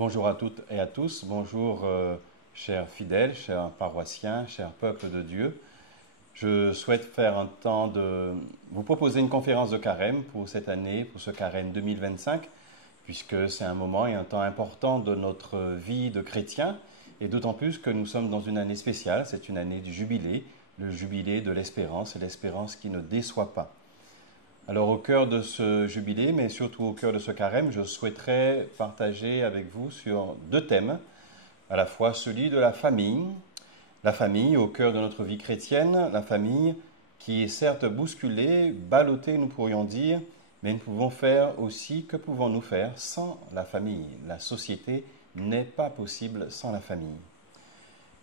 Bonjour à toutes et à tous, bonjour chers fidèles, chers paroissiens, chers peuples de Dieu. Je souhaite faire un temps de vous proposer une conférence de carême pour cette année, pour ce carême 2025, puisque c'est un moment et un temps important de notre vie de chrétien, et d'autant plus que nous sommes dans une année spéciale, c'est une année du jubilé, le jubilé de l'espérance, et l'espérance qui ne déçoit pas. Alors au cœur de ce jubilé, mais surtout au cœur de ce carême, je souhaiterais partager avec vous sur deux thèmes, à la fois celui de la famille au cœur de notre vie chrétienne, la famille qui est certes bousculée, ballottée nous pourrions dire, mais nous pouvons faire aussi, que pouvons-nous faire sans la famille? La société n'est pas possible sans la famille.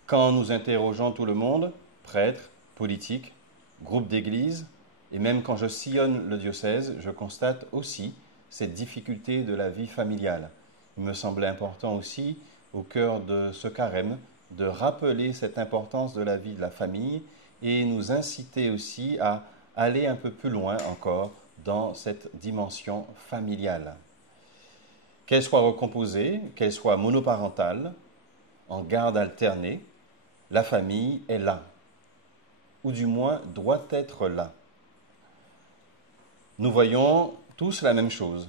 Quand nous interrogeons tout le monde, prêtres, politiques, groupes d'église, et même quand je sillonne le diocèse, je constate aussi cette difficulté de la vie familiale. Il me semblait important aussi, au cœur de ce carême, de rappeler cette importance de la vie de la famille et nous inciter aussi à aller un peu plus loin encore dans cette dimension familiale. Qu'elle soit recomposée, qu'elle soit monoparentale, en garde alternée, la famille est là, ou du moins doit être là. Nous voyons tous la même chose.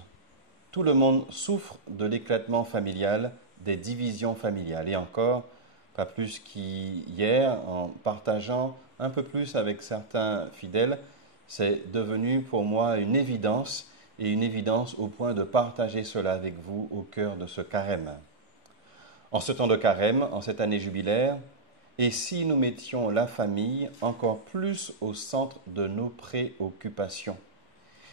Tout le monde souffre de l'éclatement familial, des divisions familiales. Et encore, pas plus qu'hier, en partageant un peu plus avec certains fidèles, c'est devenu pour moi une évidence, et une évidence au point de partager cela avec vous au cœur de ce carême. En ce temps de carême, en cette année jubilaire, et si nous mettions la famille encore plus au centre de nos préoccupations?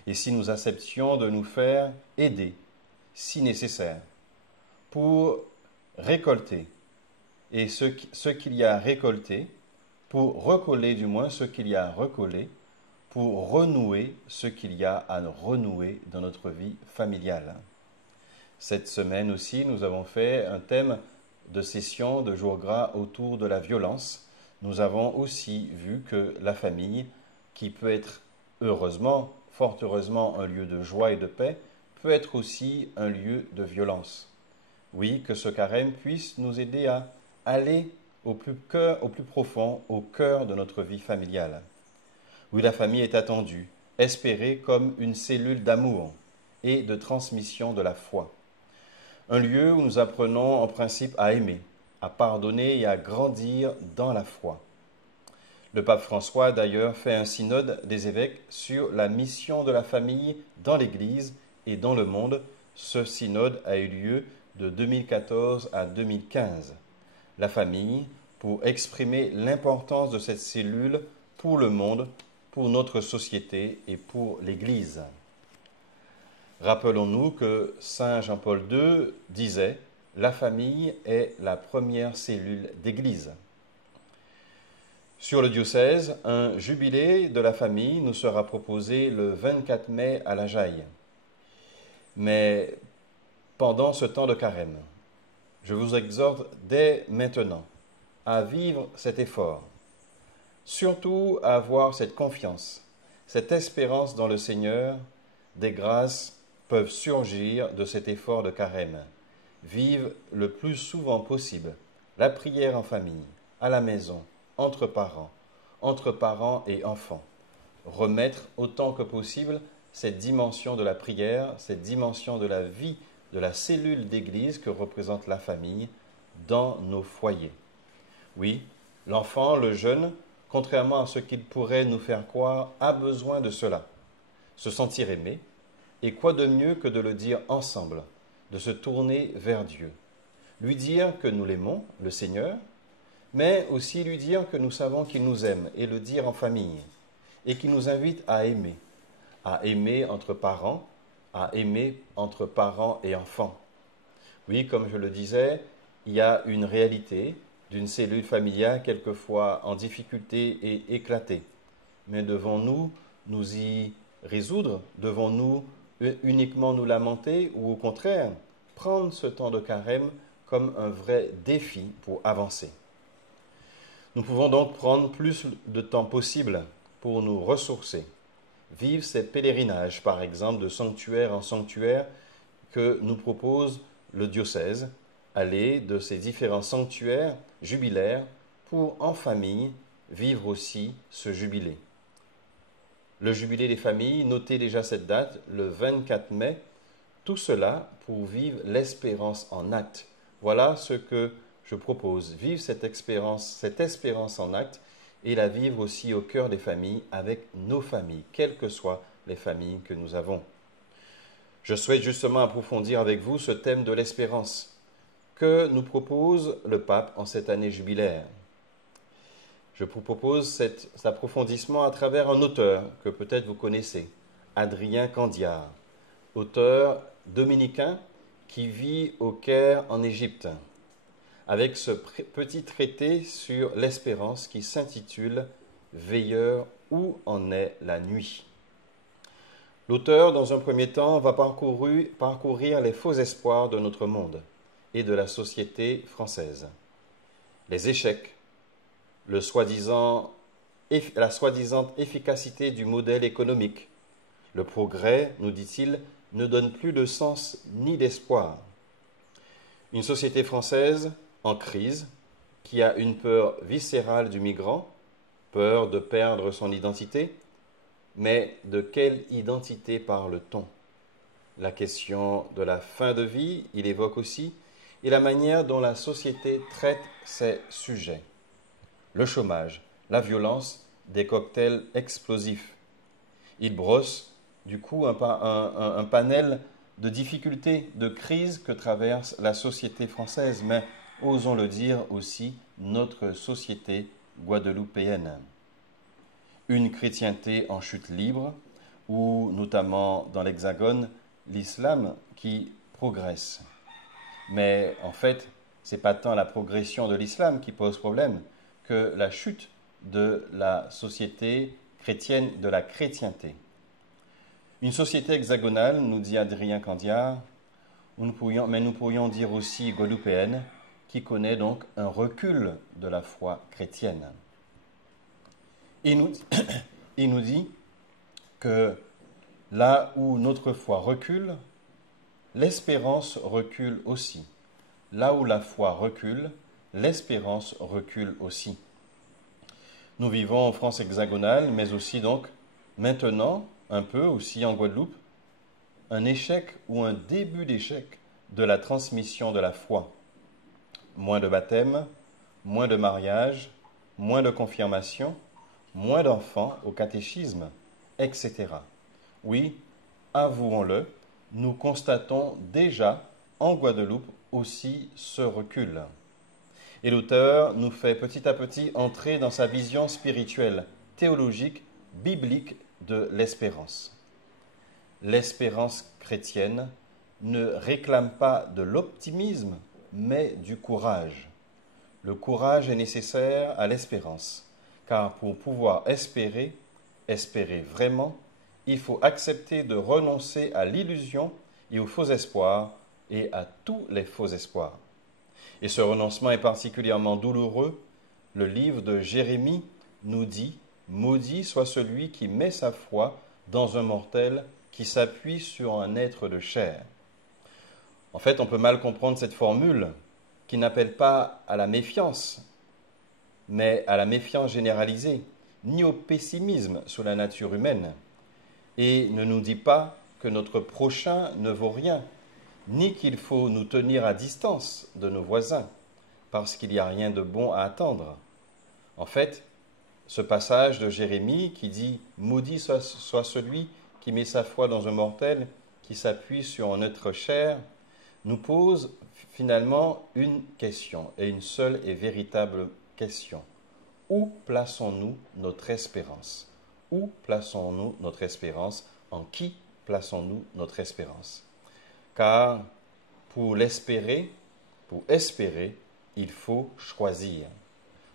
Et si nous acceptions de nous faire aider, si nécessaire, pour récolter, et ce qu'il y a récolté, pour recoller du moins ce qu'il y a recollé, pour renouer ce qu'il y a à renouer dans notre vie familiale. Cette semaine aussi, nous avons fait un thème de session de jour gras autour de la violence. Nous avons aussi vu que la famille, qui peut être heureusement, fort heureusement, un lieu de joie et de paix, peut être aussi un lieu de violence. Oui, que ce carême puisse nous aider à aller au plus profond, au cœur de notre vie familiale. Oui, la famille est attendue, espérée comme une cellule d'amour et de transmission de la foi. Un lieu où nous apprenons en principe à aimer, à pardonner et à grandir dans la foi. Le pape François, d'ailleurs, fait un synode des évêques sur la mission de la famille dans l'Église et dans le monde. Ce synode a eu lieu de 2014 à 2015. La famille, pour exprimer l'importance de cette cellule pour le monde, pour notre société et pour l'Église. Rappelons-nous que Saint Jean-Paul II disait « La famille est la première cellule d'Église ». Sur le diocèse, un jubilé de la famille nous sera proposé le 24 mai à la Jaille. Mais pendant ce temps de carême, je vous exhorte dès maintenant à vivre cet effort, surtout à avoir cette confiance, cette espérance dans le Seigneur. Des grâces peuvent surgir de cet effort de carême. Vive le plus souvent possible la prière en famille, à la maison, entre parents et enfants. Remettre autant que possible cette dimension de la prière, cette dimension de la vie, de la cellule d'église que représente la famille dans nos foyers. Oui, l'enfant, le jeune, contrairement à ce qu'il pourrait nous faire croire, a besoin de cela. Se sentir aimé, et quoi de mieux que de le dire ensemble, de se tourner vers Dieu. Lui dire que nous l'aimons, le Seigneur, mais aussi lui dire que nous savons qu'il nous aime, et le dire en famille, et qu'il nous invite à aimer entre parents et enfants. Oui, comme je le disais, il y a une réalité d'une cellule familiale quelquefois en difficulté et éclatée. Mais devons-nous nous y résoudre? Devons-nous uniquement nous lamenter ou au contraire prendre ce temps de carême comme un vrai défi pour avancer? Nous pouvons donc prendre plus de temps possible pour nous ressourcer, vivre ces pèlerinages, par exemple, de sanctuaire en sanctuaire que nous propose le diocèse, aller de ces différents sanctuaires jubilaires pour, en famille, vivre aussi ce jubilé. Le jubilé des familles, notez déjà cette date, le 24 mai, tout cela pour vivre l'espérance en acte. Voilà ce que je propose, vivre cette espérance en acte et la vivre aussi au cœur des familles avec nos familles, quelles que soient les familles que nous avons. Je souhaite justement approfondir avec vous ce thème de l'espérance que nous propose le pape en cette année jubilaire. Je vous propose cet approfondissement à travers un auteur que peut-être vous connaissez, Adrien Candiar, auteur dominicain qui vit au Caire en Égypte, avec ce petit traité sur l'espérance qui s'intitule « Veilleur, où en est la nuit ?» L'auteur, dans un premier temps, va parcourir les faux espoirs de notre monde et de la société française, les échecs, la soi-disant efficacité du modèle économique. Le progrès, nous dit-il, ne donne plus de sens ni d'espoir. Une société française en crise, qui a une peur viscérale du migrant, peur de perdre son identité, mais de quelle identité parle-t-on? La question de la fin de vie, il évoque aussi, et la manière dont la société traite ces sujets. Le chômage, la violence, des cocktails explosifs. Il brosse du coup un panel de difficultés, de crises que traverse la société française, mais osons le dire aussi, notre société guadeloupéenne. Une chrétienté en chute libre, ou notamment dans l'Hexagone, l'islam qui progresse. Mais en fait, ce n'est pas tant la progression de l'islam qui pose problème que la chute de la société chrétienne, de la chrétienté. Une société hexagonale, nous dit Adrien Candiar, mais nous pourrions dire aussi guadeloupéenne, qui connaît donc un recul de la foi chrétienne. Il nous dit que là où notre foi recule, l'espérance recule aussi. Là où la foi recule, l'espérance recule aussi. Nous vivons en France hexagonale, mais aussi donc maintenant, un peu aussi en Guadeloupe, un échec ou un début d'échec de la transmission de la foi. Moins de baptême, moins de mariage, moins de confirmation, moins d'enfants au catéchisme, etc. Oui, avouons-le, nous constatons déjà en Guadeloupe aussi ce recul. Et l'auteur nous fait petit à petit entrer dans sa vision spirituelle, théologique, biblique de l'espérance. L'espérance chrétienne ne réclame pas de l'optimisme, mais du courage. Le courage est nécessaire à l'espérance, car pour pouvoir espérer vraiment, il faut accepter de renoncer à l'illusion et aux faux espoirs et à tous les faux espoirs. Et ce renoncement est particulièrement douloureux. Le livre de Jérémie nous dit « Maudit soit celui qui met sa foi dans un mortel qui s'appuie sur un être de chair. » En fait, on peut mal comprendre cette formule qui n'appelle pas à la méfiance, mais à la méfiance généralisée, ni au pessimisme sur la nature humaine, et ne nous dit pas que notre prochain ne vaut rien, ni qu'il faut nous tenir à distance de nos voisins, parce qu'il n'y a rien de bon à attendre. En fait, ce passage de Jérémie qui dit « Maudit soit celui qui met sa foi dans un mortel, qui s'appuie sur un être chair », nous pose finalement une question, et une seule et véritable question. Où plaçons-nous notre espérance? Où plaçons-nous notre espérance? En qui plaçons-nous notre espérance? Car pour espérer, il faut choisir.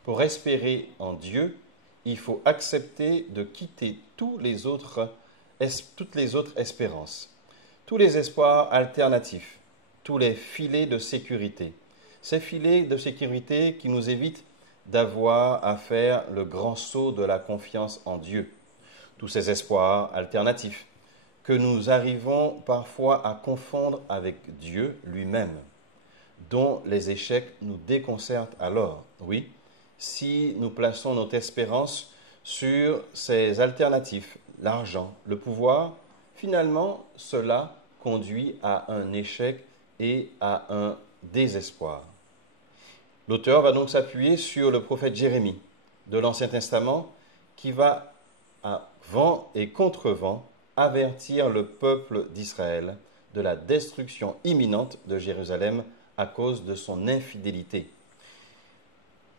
Pour espérer en Dieu, il faut accepter de quitter toutes les autres espérances, tous les espoirs alternatifs, tous les filets de sécurité. Ces filets de sécurité qui nous évitent d'avoir à faire le grand saut de la confiance en Dieu. Tous ces espoirs alternatifs que nous arrivons parfois à confondre avec Dieu lui-même. dont les échecs nous déconcertent alors. Oui, si nous plaçons notre espérance sur ces alternatifs, l'argent, le pouvoir, finalement, cela conduit à un échec et à un désespoir. L'auteur va donc s'appuyer sur le prophète Jérémie de l'Ancien Testament qui va, à vent et contre vent, avertir le peuple d'Israël de la destruction imminente de Jérusalem à cause de son infidélité.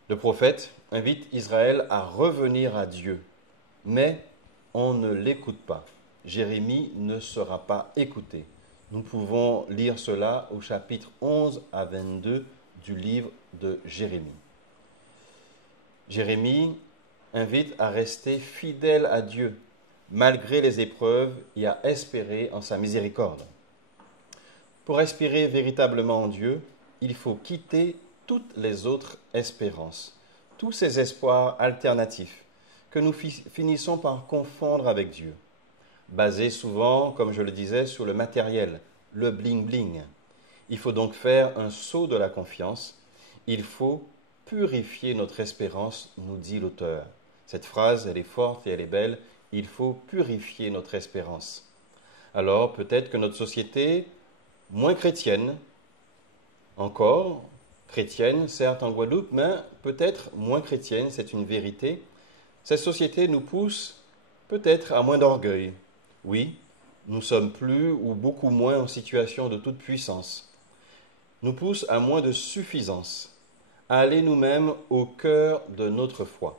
Le prophète invite Israël à revenir à Dieu, mais on ne l'écoute pas. Jérémie ne sera pas écouté. Nous pouvons lire cela au chapitre 11 à 22 du livre de Jérémie. Jérémie invite à rester fidèle à Dieu, malgré les épreuves, et à espérer en sa miséricorde. Pour espérer véritablement en Dieu, il faut quitter toutes les autres espérances, tous ces espoirs alternatifs que nous finissons par confondre avec Dieu, basés souvent, comme je le disais, sur le matériel, le bling-bling. Il faut donc faire un saut de la confiance. Il faut purifier notre espérance, nous dit l'auteur. Cette phrase, elle est forte et elle est belle. Il faut purifier notre espérance. Alors, peut-être que notre société, moins chrétienne, encore chrétienne, certes en Guadeloupe, mais peut-être moins chrétienne, c'est une vérité. Cette société nous pousse peut-être à moins d'orgueil. Oui, nous sommes plus ou beaucoup moins en situation de toute puissance. Nous pousse à moins de suffisance, à aller nous-mêmes au cœur de notre foi.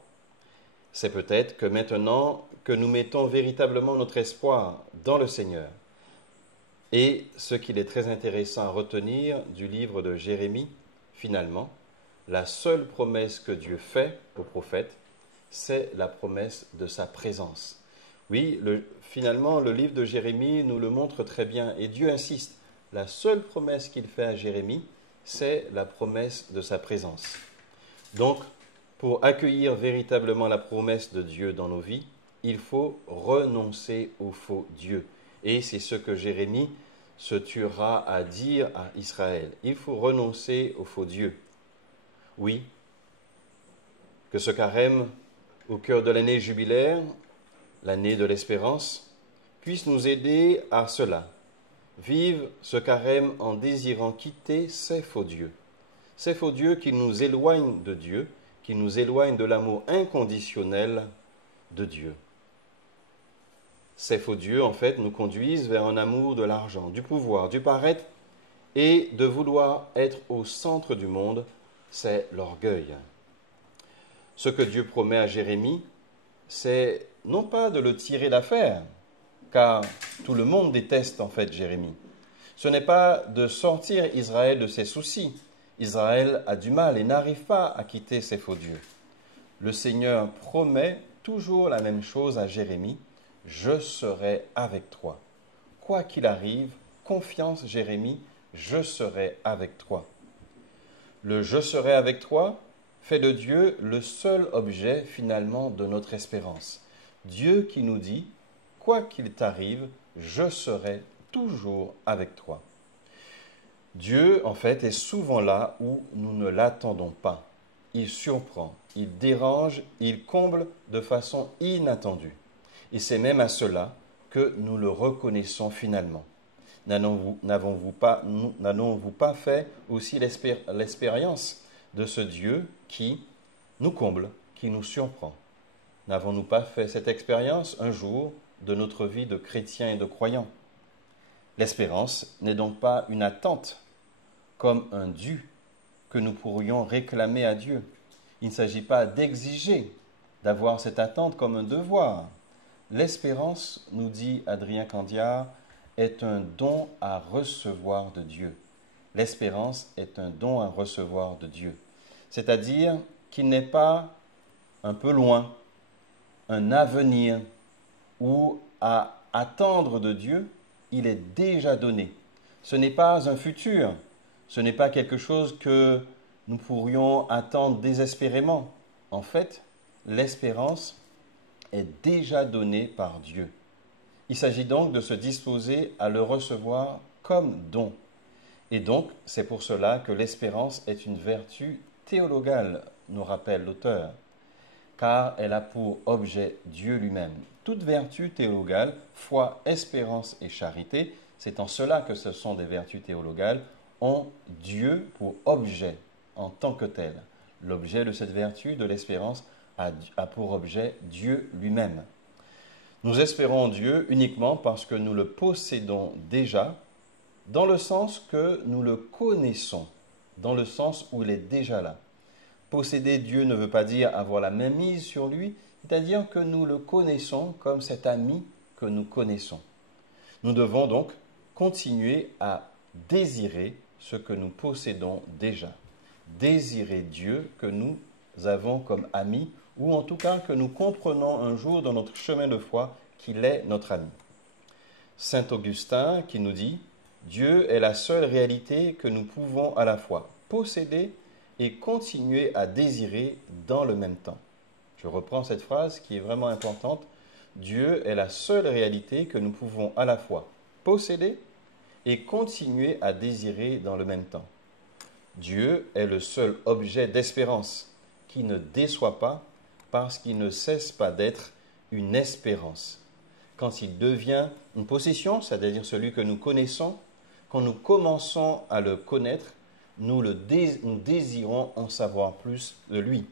C'est peut-être que maintenant que nous mettons véritablement notre espoir dans le Seigneur. Et ce qu'il est très intéressant à retenir du livre de Jérémie, finalement, la seule promesse que Dieu fait au prophète, c'est la promesse de sa présence. Oui, finalement, le livre de Jérémie nous le montre très bien et Dieu insiste. La seule promesse qu'il fait à Jérémie, c'est la promesse de sa présence. Donc, pour accueillir véritablement la promesse de Dieu dans nos vies, il faut renoncer au faux Dieu. Et c'est ce que Jérémie se tuera à dire à Israël. Il faut renoncer au faux Dieu. Oui, que ce carême au cœur de l'année jubilaire, l'année de l'espérance, puisse nous aider à cela. Vive ce carême en désirant quitter ces faux dieux. Ces faux dieux qui nous éloignent de Dieu, qui nous éloignent de l'amour inconditionnel de Dieu. Ces faux dieux, en fait, nous conduisent vers un amour de l'argent, du pouvoir, du paraître et de vouloir être au centre du monde, c'est l'orgueil. Ce que Dieu promet à Jérémie, c'est non pas de le tirer d'affaire, car tout le monde déteste en fait Jérémie. Ce n'est pas de sortir Israël de ses soucis. Israël a du mal et n'arrive pas à quitter ses faux dieux. Le Seigneur promet toujours la même chose à Jérémie, « Je serai avec toi ». Quoi qu'il arrive, confiance Jérémie, je serai avec toi. Le « je serai avec toi » fait de Dieu le seul objet finalement de notre espérance. Dieu qui nous dit « Quoi qu'il t'arrive, je serai toujours avec toi ». Dieu, en fait, est souvent là où nous ne l'attendons pas. Il surprend, il dérange, il comble de façon inattendue. Et c'est même à cela que nous le reconnaissons finalement. N'avons-vous pas fait aussi l'expérience de ce Dieu qui nous comble, qui nous surprend? N'avons-nous pas fait cette expérience un jour de notre vie de chrétien et de croyant? L'espérance n'est donc pas une attente comme un dû que nous pourrions réclamer à Dieu. Il ne s'agit pas d'exiger, d'avoir cette attente comme un devoir. L'espérance, nous dit Adrien Candiard, est un don à recevoir de Dieu. L'espérance est un don à recevoir de Dieu. C'est-à-dire qu'il n'est pas un peu loin, un avenir ou à attendre de Dieu, il est déjà donné. Ce n'est pas un futur, ce n'est pas quelque chose que nous pourrions attendre désespérément. En fait, l'espérance est déjà donnée par Dieu. Il s'agit donc de se disposer à le recevoir comme don. Et donc, c'est pour cela que l'espérance est une vertu théologale, nous rappelle l'auteur, car elle a pour objet Dieu lui-même. Toute vertu théologale, foi, espérance et charité, c'est en cela que ce sont des vertus théologales, ont Dieu pour objet en tant que tel. L'objet de cette vertu, de l'espérance, a pour objet Dieu lui-même. Nous espérons en Dieu uniquement parce que nous le possédons déjà, dans le sens que nous le connaissons, dans le sens où il est déjà là. Posséder Dieu ne veut pas dire avoir la même mise sur lui, c'est-à-dire que nous le connaissons comme cet ami que nous connaissons. Nous devons donc continuer à désirer ce que nous possédons déjà. Désirer Dieu que nous avons comme ami, ou en tout cas que nous comprenons un jour dans notre chemin de foi qu'il est notre ami. Saint Augustin qui nous dit « Dieu est la seule réalité que nous pouvons à la fois posséder et continuer à désirer dans le même temps. » Je reprends cette phrase qui est vraiment importante. Dieu est la seule réalité que nous pouvons à la fois posséder et continuer à désirer dans le même temps. Dieu est le seul objet d'espérance qui ne déçoit pas parce qu'il ne cesse pas d'être une espérance. Quand il devient une possession, c'est-à-dire celui que nous connaissons, quand nous commençons à le connaître, nous désirons en savoir plus de lui.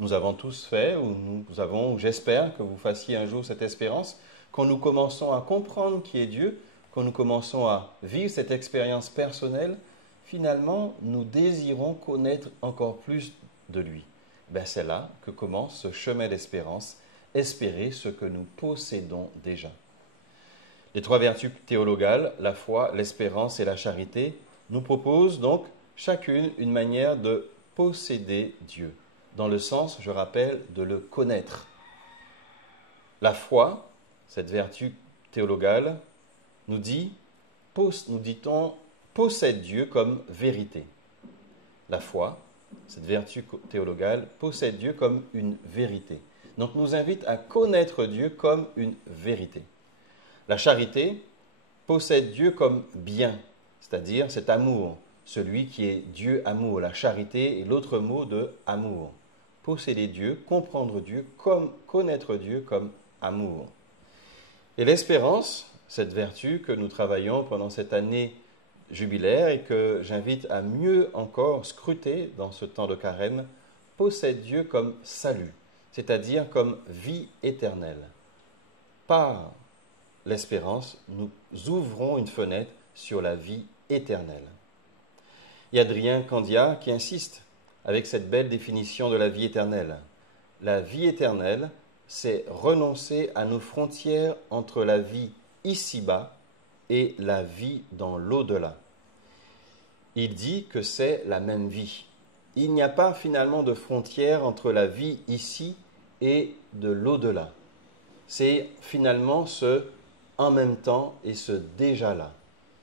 Nous avons tous fait, ou j'espère que vous fassiez un jour cette espérance, quand nous commençons à comprendre qui est Dieu, quand nous commençons à vivre cette expérience personnelle, finalement, nous désirons connaître encore plus de lui. C'est là que commence ce chemin d'espérance, espérer ce que nous possédons déjà. Les trois vertus théologales, la foi, l'espérance et la charité, nous proposent donc chacune une manière de posséder Dieu, dans le sens, je rappelle, de le connaître. La foi, cette vertu théologale, nous dit-on, possède Dieu comme vérité. La foi, cette vertu théologale, possède Dieu comme une vérité. Donc nous invite à connaître Dieu comme une vérité. La charité possède Dieu comme bien, c'est-à-dire cet amour, celui qui est Dieu amour. La charité est l'autre mot de amour. Posséder Dieu, comprendre Dieu, comme connaître Dieu comme amour. Et l'espérance, cette vertu que nous travaillons pendant cette année jubilaire et que j'invite à mieux encore scruter dans ce temps de carême, possède Dieu comme salut, c'est-à-dire comme vie éternelle. Par l'espérance, nous ouvrons une fenêtre sur la vie éternelle. Il y a Adrien Candia qui insiste avec cette belle définition de la vie éternelle. La vie éternelle, c'est renoncer à nos frontières entre la vie ici-bas et la vie dans l'au-delà. Il dit que c'est la même vie. Il n'y a pas finalement de frontière entre la vie ici et de l'au-delà. C'est finalement ce en même temps et ce déjà là.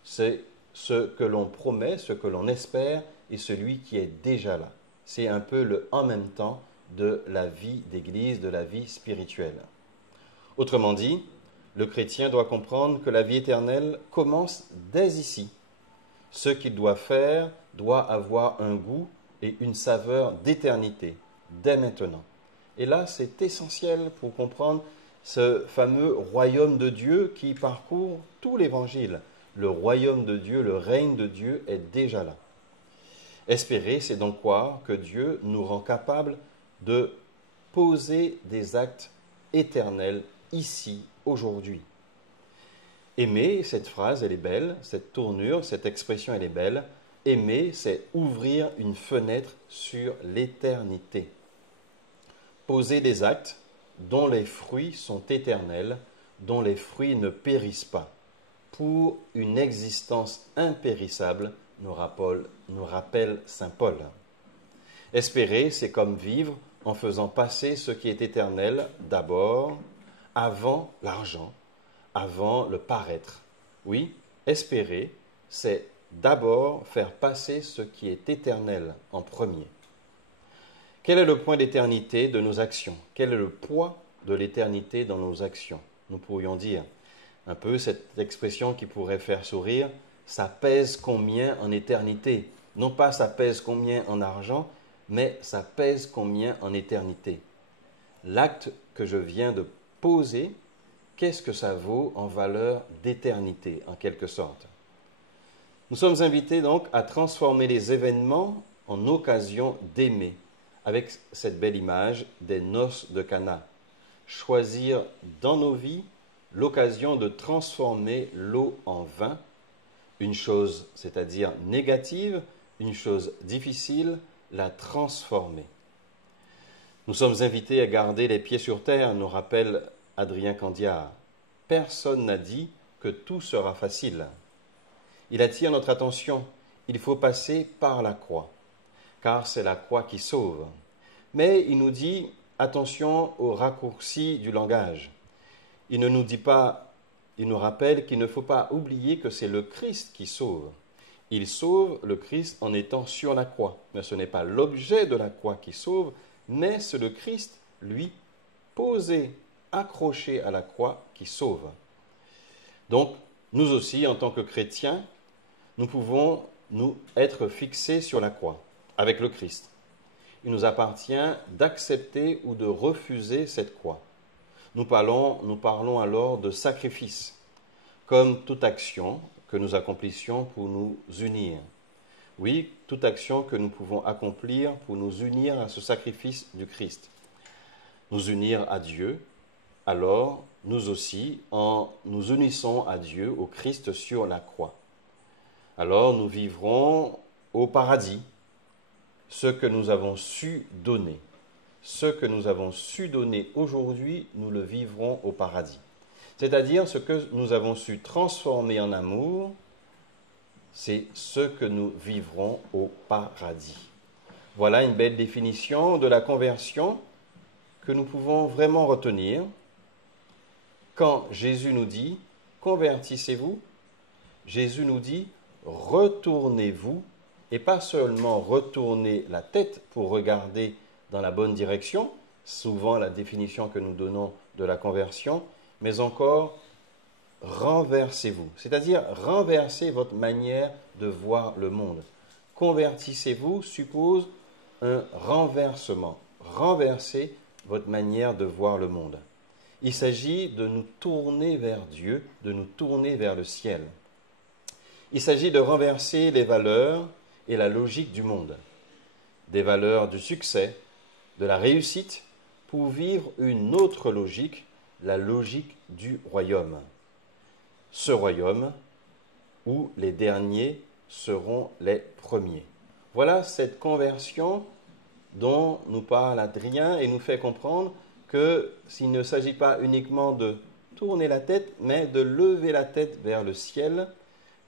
C'est ce que l'on promet, ce que l'on espère et celui qui est déjà là. C'est un peu le en même temps de la vie d'Église, de la vie spirituelle. Autrement dit, le chrétien doit comprendre que la vie éternelle commence dès ici. Ce qu'il doit faire doit avoir un goût et une saveur d'éternité, dès maintenant. Et là, c'est essentiel pour comprendre ce fameux royaume de Dieu qui parcourt tout l'Évangile. Le royaume de Dieu, le règne de Dieu est déjà là. Espérer, c'est donc croire que Dieu nous rend capables de poser des actes éternels ici, aujourd'hui. Aimer, cette phrase, elle est belle, cette tournure, cette expression, elle est belle. Aimer, c'est ouvrir une fenêtre sur l'éternité. Poser des actes dont les fruits sont éternels, dont les fruits ne périssent pas, pour une existence impérissable, nous rappelle saint Paul. Espérer, c'est comme vivre en faisant passer ce qui est éternel d'abord, avant l'argent, avant le paraître. Oui, espérer, c'est d'abord faire passer ce qui est éternel en premier. Quel est le point d'éternité de nos actions? Quel est le poids de l'éternité dans nos actions? Nous pourrions dire un peu cette expression qui pourrait faire sourire, ça pèse combien en éternité. Non pas ça pèse combien en argent, mais ça pèse combien en éternité. L'acte que je viens de poser, qu'est-ce que ça vaut en valeur d'éternité, en quelque sorte? Nous sommes invités donc à transformer les événements en occasion d'aimer, avec cette belle image des noces de Cana. Choisir dans nos vies l'occasion de transformer l'eau en vin, une chose, c'est-à-dire négative, une chose difficile, la transformer. Nous sommes invités à garder les pieds sur terre, nous rappelle Adrien Candiard. Personne n'a dit que tout sera facile. Il attire notre attention, il faut passer par la croix, car c'est la croix qui sauve. Mais il nous dit, attention aux raccourcis du langage. Il ne nous dit pas, il nous rappelle qu'il ne faut pas oublier que c'est le Christ qui sauve. Il sauve le Christ en étant sur la croix. Mais ce n'est pas l'objet de la croix qui sauve, mais c'est le Christ, lui, posé, accroché à la croix, qui sauve. Donc, nous aussi, en tant que chrétiens, nous pouvons nous être fixés sur la croix, avec le Christ. Il nous appartient d'accepter ou de refuser cette croix. Nous parlons alors de sacrifice, comme toute action que nous accomplissions pour nous unir. Oui, toute action que nous pouvons accomplir pour nous unir à ce sacrifice du Christ. Nous unir à Dieu, alors nous aussi, en nous unissons à Dieu, au Christ sur la croix. Alors nous vivrons au paradis ce que nous avons su donner. Ce que nous avons su donner aujourd'hui, nous le vivrons au paradis. C'est-à-dire ce que nous avons su transformer en amour, c'est ce que nous vivrons au paradis. Voilà une belle définition de la conversion que nous pouvons vraiment retenir. Quand Jésus nous dit « convertissez-vous », Jésus nous dit « retournez-vous » et pas seulement retourner la tête pour regarder dans la bonne direction, souvent la définition que nous donnons de la conversion, mais encore renversez-vous, c'est-à-dire renversez votre manière de voir le monde. Convertissez-vous suppose un renversement, renverser votre manière de voir le monde. Il s'agit de nous tourner vers Dieu, de nous tourner vers le ciel. Il s'agit de renverser les valeurs et la logique du monde, des valeurs du succès, de la réussite, pour vivre une autre logique, la logique du royaume. Ce royaume où les derniers seront les premiers. Voilà cette conversion dont nous parle Adrien et nous fait comprendre que s'il ne s'agit pas uniquement de tourner la tête, mais de lever la tête vers le ciel,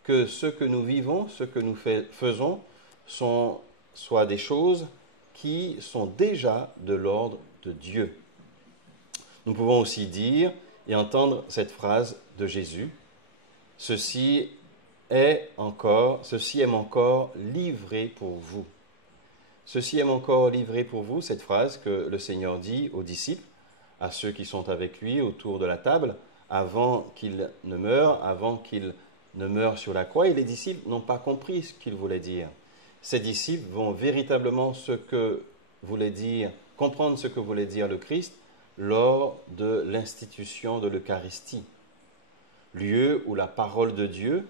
que ce que nous vivons, ce que nous faisons, soit des choses qui sont déjà de l'ordre de Dieu. Nous pouvons aussi dire et entendre cette phrase de Jésus, ceci est encore livré pour vous. Ceci est encore livré pour vous, cette phrase que le Seigneur dit aux disciples, à ceux qui sont avec lui autour de la table, avant qu'il ne meure sur la croix, et les disciples n'ont pas compris ce qu'il voulait dire. Ces disciples vont véritablement comprendre ce que voulait dire le Christ lors de l'institution de l'Eucharistie, lieu où la parole de Dieu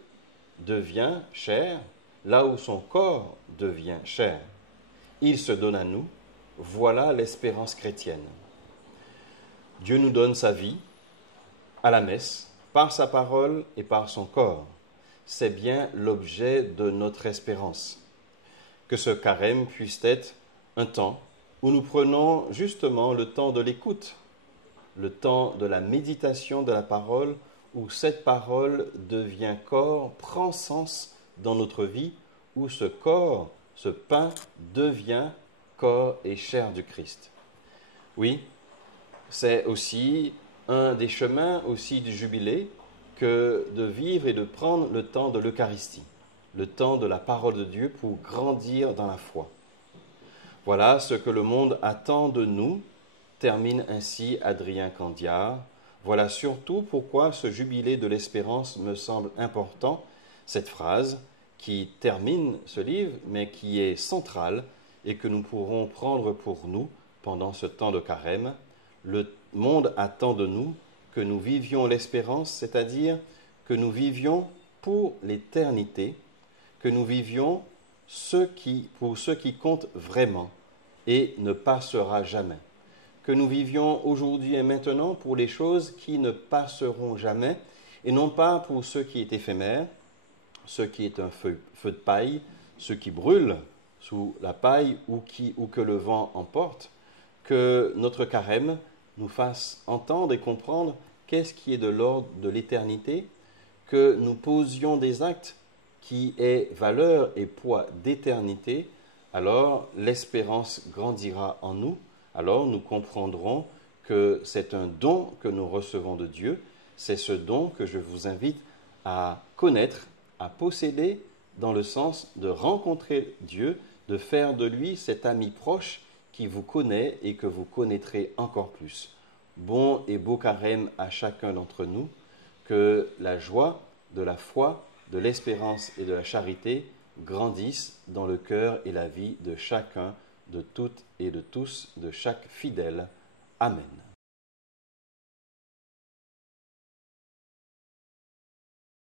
devient chair, là où son corps devient chair. Il se donne à nous, voilà l'espérance chrétienne. Dieu nous donne sa vie à la messe, par sa parole et par son corps. C'est bien l'objet de notre espérance. Que ce carême puisse être un temps où nous prenons justement le temps de l'écoute, le temps de la méditation de la parole, où cette parole devient corps, prend sens dans notre vie, où ce corps, ce pain, devient corps et chair du Christ. Oui, c'est aussi un des chemins aussi du jubilé que de vivre et de prendre le temps de l'Eucharistie, le temps de la parole de Dieu pour grandir dans la foi. Voilà ce que le monde attend de nous, termine ainsi Adrien Candiard. Voilà surtout pourquoi ce jubilé de l'espérance me semble important, cette phrase qui termine ce livre, mais qui est centrale et que nous pourrons prendre pour nous pendant ce temps de carême. Le monde attend de nous que nous vivions l'espérance, c'est-à-dire que nous vivions pour l'éternité, que nous vivions pour ce qui compte vraiment et ne passera jamais. Que nous vivions aujourd'hui et maintenant pour les choses qui ne passeront jamais et non pas pour ce qui est éphémère, ce qui est un feu de paille, ce qui brûle sous la paille ou que le vent emporte. Que notre carême nous fasse entendre et comprendre qu'est-ce qui est de l'ordre de l'éternité, que nous posions des actes qui aient valeur et poids d'éternité, alors l'espérance grandira en nous, alors nous comprendrons que c'est un don que nous recevons de Dieu, c'est ce don que je vous invite à connaître, à posséder dans le sens de rencontrer Dieu, de faire de lui cet ami proche qui vous connaît et que vous connaîtrez encore plus. Bon et beau carême à chacun d'entre nous, que la joie de la foi, de l'espérance et de la charité grandissent dans le cœur et la vie de chacun, de toutes et de tous, de chaque fidèle. Amen.